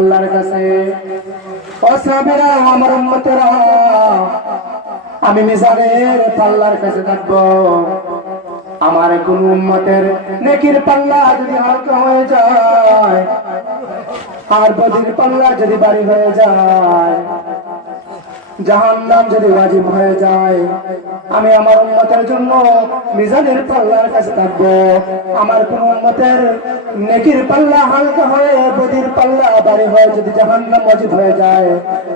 আল্লাহর কাছে ও সাহাবীরা আমার উম্মতেরা আমি মিজানের পাল্লার কাছে থাকবো আমার কোন উম্মতের নেকির পাল্লা যদি হালকা হয়ে যায় আর বদির পাল্লা যদি ভারী হয়ে যায় জাহান্নাম যদি ওয়াজিব হয়ে যায় আমি আমার উম্মতের জন্য মিজানের পাল্লার কাছে থাকবো আমার কোন উম্মতের নেকির পাল্লা হালকা হয়ে বদির পাল্লা ভারী হয়ে যদি জাহান্নাম ওয়াজিব হয়ে যায়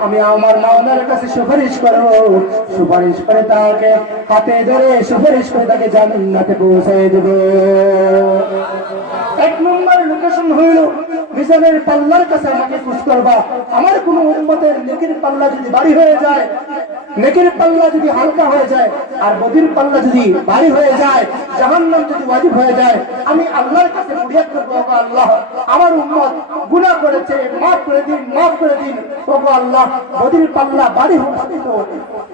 আমি আমার মাওলার কাছে সুপারিশ করব সুপারিশ করে তাকে হাতে ধরে সুপারিশ করে তাকে জান্নাতে পৌঁছে দেব এক নম্বর লোকেশন হইল মিজানের পাল্লার কাছে আমাকে খুশ করবা আমার কোন উম্মতের নেকির পাল্লা যদি ভারী হয়ে যায় নেকির পাল্লা যদি হালকা হয়ে যায় আর বদির পাল্লা যদি ভারী হয়ে যায় জাহান্নাম যদি ওয়াজিব হয়ে যায় আমি আল্লাহর কাছে ফরিয়াদ করব ওগো আল্লাহ আমার উম্মত গুনাহ করেছে মাফ করে দিন ওগো আল্লাহ বদির পাল্লা ভারী হচ্ছে তো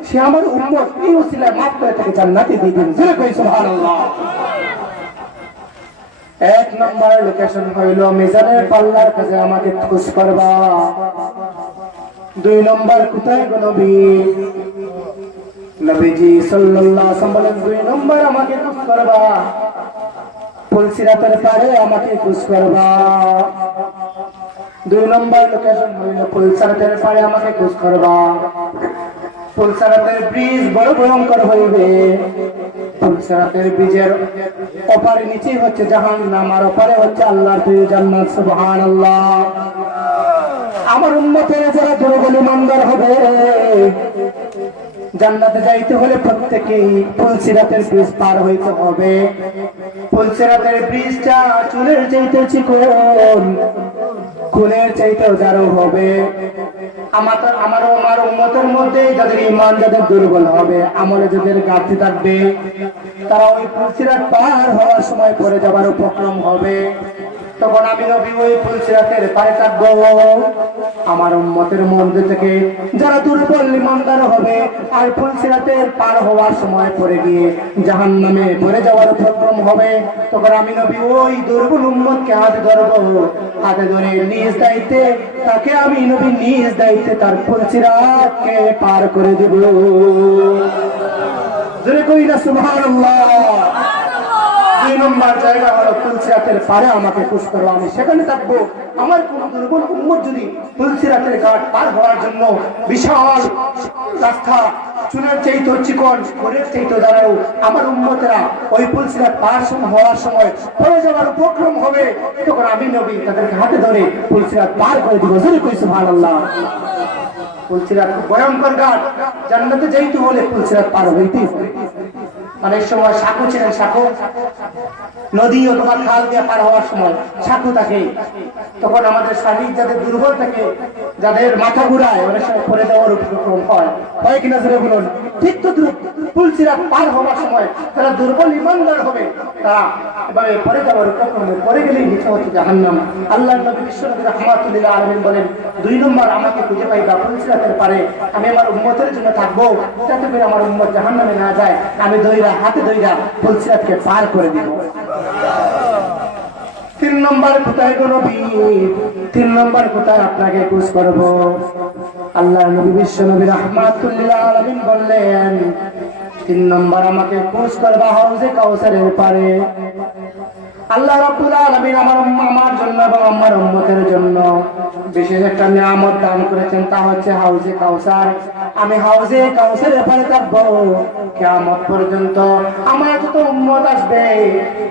সে আমার উম্মত এই ওসিলায় মাফ করে তাকে জান্নাতে দিয়ে দিন জোরে কই সুবহানাল্লাহ এক নম্বর লোকেশন হইল মিজানের পাল্লার কাছে আমাকে খুশ করবা দুই নম্বর কোথায় গো নবী নবীজি সাল্লাল্লাহু আলাইহি ওয়াসাল্লাম দুই নম্বর আমাকে খুশ করবা পুলসিরাতের পারে আমাকে খুশ করবা দুই নম্বর লোকেশন হইল পুলসিরাতের পারে আমাকে খুশ করবা পুলসিরাতের ব্রিজ বড় ভয়ঙ্কর হইবে পুলসিরাতের ব্রিজের ওপারে নিচে হচ্ছে জাহান্নাম আর ওপারে হচ্ছে আল্লাহর জান্নাত সুবহানাল্লাহ আমার উম্মতের যারা দুর্বল ইমানদার হবে জান্নাতে যাইতে হলে প্রত্যেককেই পুলসিরাতের ব্রিজ পার হইতে হবে পুলসিরাতের ব্রিজটা চুলের চাইতে চিকন খুনের চাইতেও যারও হবে আমার উম্মতের মধ্যে যাদের ঈমান যাদের দুর্বল হবে আমলে যাদের ঘাটতি থাকবে তারা ওই পুলসিরাত পার হওয়ার সময় পড়ে যাবার উপক্রম হবে তখন আমি নবী ওই পুলসিরাতের পারে থাকবো আমার উম্মতের মধ্যে থেকে যারা দুর্বল ঈমানদার হবে আর পুলসিরাতের পার হওয়ার সময় পড়ে গিয়ে জাহান্নামে পড়ে যাওয়ার উপক্রম হবে তখন আমি নবী ওই দুর্বল উম্মতকে হাতে ধরবো হাতে ধরে নিজ দায়িত্বে তাকে আমি নবী নিজ দায়িত্বে তার পুলসিরাতকে পার করে দেব জোরে কই না সুবহানাল্লাহ দুই নম্বর জায়গা হলো পুলসিরাতের পারে আমাকে খুশ করো আমি সেখানে থাকবো আমার কোন দুর্বল উম্মত যদি পুলসিরাতের ঘাট পার হওয়ার জন্য বিশাল রাস্তা চুলের চাইতে চিকন ঘরের চাইতে দাঁড়াও আমার উম্মতেরা ওই পুলসিরাত পার হওয়ার সময় পড়ে যাওয়ার উপক্রম হবে তখন আমি নবী তাদেরকে হাতে ধরে পুলসিরাত পার করে দিব জোরে কই সুবহানাল্লাহ পুলসিরাত ভয়ঙ্কর ঘাট জান্নাতে যাইতে হলে পুলসিরাত পার হইতেই হবে অনেক সময় সাঁকো ছিলেন সাঁকো নদী অথবা খাল দিয়ে পার হওয়ার সময় সাঁকো থাকে তখন আমাদের শারীরিক যাদের দুর্বল থাকে যাদের মাথা ঘুরায় অনেক সময় পড়ে যাওয়ার উপক্রম হয় কিনা জোরে বলুন ঠিক তো পুলসিরাত পার হওয়ার সময় যারা দুর্বল ঈমানদার হবে তারা এভাবে পড়ে যাওয়ার উপক্রমে পড়ে গেলেই নিচে হচ্ছে জাহান্নাম আল্লাহর নবী বিশ্বনবী রাহমাতুল লিল আলামিন বলেন দুই নম্বর আমাকে খুঁজে পাইবা পুলসিরাতের পারে আমি আমার উম্মতের জন্য থাকবো যাতে করে আমার উম্মত জাহান্নামে না যায় আমি হাতে ধইরা পুলসিরাতকে পার করে দিব তিন নম্বর কোথায় গো নবী তিন নম্বর কোথায় আপনাকে খুশ করব আল্লাহর নবী বিশ্বনবী রাহমাতুল লিল আলামিন বললেন তিন নম্বর আমাকে খুশ করবা হাউজে কাউসারের পারে আল্লাহ রাব্বুল আলামিন আমার জন্য এবং আমার উম্মতের জন্য বিশেষ একটা নিয়ামত দান করেছেন তা হচ্ছে হাউজে কাউসার আমি হাউজে কাউসারের পারে থাকবো কিয়ামত পর্যন্ত আমার যত উম্মত আসবে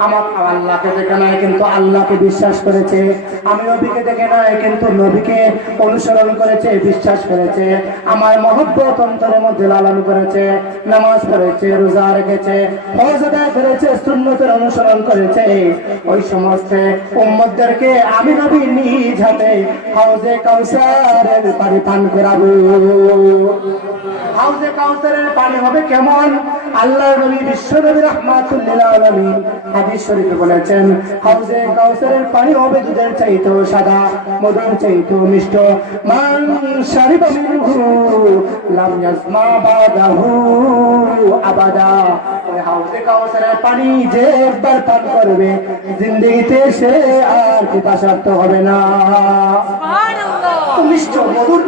আমার আল্লাহকে দেখে নাই কিন্তু আল্লাহকে বিশ্বাস করেছে আমি নবীকে দেখে নাই কিন্তু নবীকে অনুসরণ করেছে বিশ্বাস করেছে আমার মহব্বত অন্তরের মধ্যে লালন করেছে নামাজ পড়েছে রোজা রেখেছে হজ আদায় করেছে সুন্নতের অনুসরণ করেছে ওই সমস্ত উম্মতদেরকে আমি নবী নিজ হাতে হাউজে কাউসারের পানি পান করাবো হাউজে কাউসারের পানি হবে কেমন আল্লাহর নবী বিশ্বনবী রাহমাতুল লিল আলামিন হাদিস শরীফে বলেছেন হাউজে কাউসারের পানি হবে দুধের চাইতেও সাদা মধুর চাইতেও মিষ্ট মান শারিবা মিনহু লাম ইয়াজমা বাদাহু আবাদা ওই হাউজে কাউসারের পানি যে একবার পান করবে জিন্দেগিতে সে আর পিপাসার্ত হবে না সুবহানাল্লাহ মিষ্ট মধুর